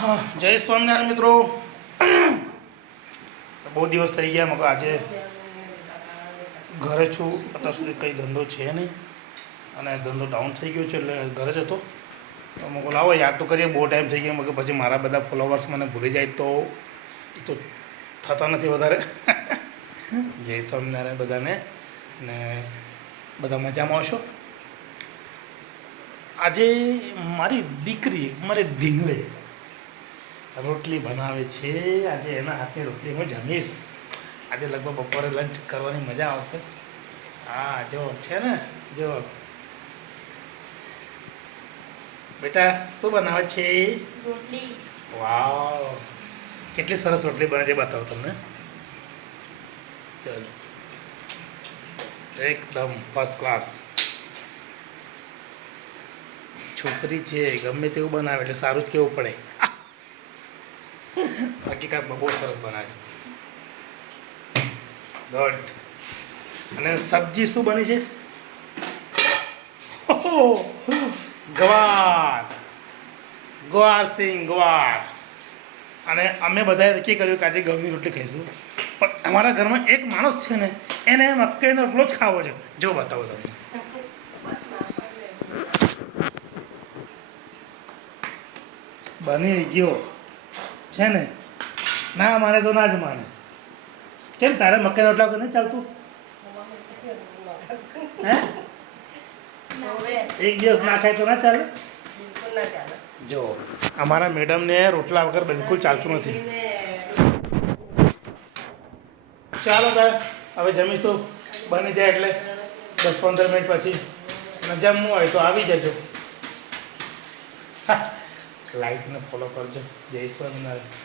હા, જય સ્વામિનારાયણ મિત્રો. બહુ દિવસ થઈ ગયા મગર આજે ઘરે છું. અત્યાર સુધી કંઈ ધંધો છે નહીં અને ધંધો ડાઉન થઈ ગયો છે એટલે ઘરે જ હતો. તો મગર લાવો યાદ તો કરીએ, બહુ ટાઈમ થઈ ગયો. મગર પછી મારા બધા ફોલોવર્સ મને ભૂલી જાય તો એ તો થતા નથી વધારે. જય સ્વામિનારાયણ બધાને ને બધા મજામાં હશો. આજે મારી દીકરી મારે ઢીંગલે રોટલી બનાવે છે. આજે એના હાથની રોટલી હું જમીશ. આજે લગભગ બપોરે લંચ કરવાની મજા આવશે. હા જો છે ને, જો બેટા શું બનાવે છે? રોટલી. વાવ, કેટલી સરસ રોટલી બને છે બતાવો તમને. ચલો, એકદમ ફર્સ્ટ ક્લાસ. છોકરી છે ગમે તેવું બનાવે એટલે સારું જ કેવું પડે. હકીકતમાં બહુ સરસ બનાવે છે. ગુડ. અને સબ્જી શું બની છે? ઓહો, ગવાર, ગવાર સિંગ ગવાર. અને અમે બધાએ નક્કી કર્યું કે આજે ઘઉંની રોટલી ખાઈશું. પણ અમારા ઘરમાં એક માણસ છે ને, એને મકાઈનો રોટલો જ ખાવો છે. જો બતાવો તમે. બની ગયો છે ને. ના માને તો ના જ માને. કેમ તારે મકાઈ રોટલા વગર નહીં ચાલતું? હે, એક દિવસ ના ખાય તો ના ચાલે? જો અમારા મેડમને રોટલા વગર બિલકુલ ચાલતું નથી. ચાલો તાર હવે જમીશું. બની જાય એટલે 10-15 મિનિટ પછી. અને જમવું હોય તો આવી જજો. લાઈકને ફોલો કરજો. જય સ્વામિનારાયણ.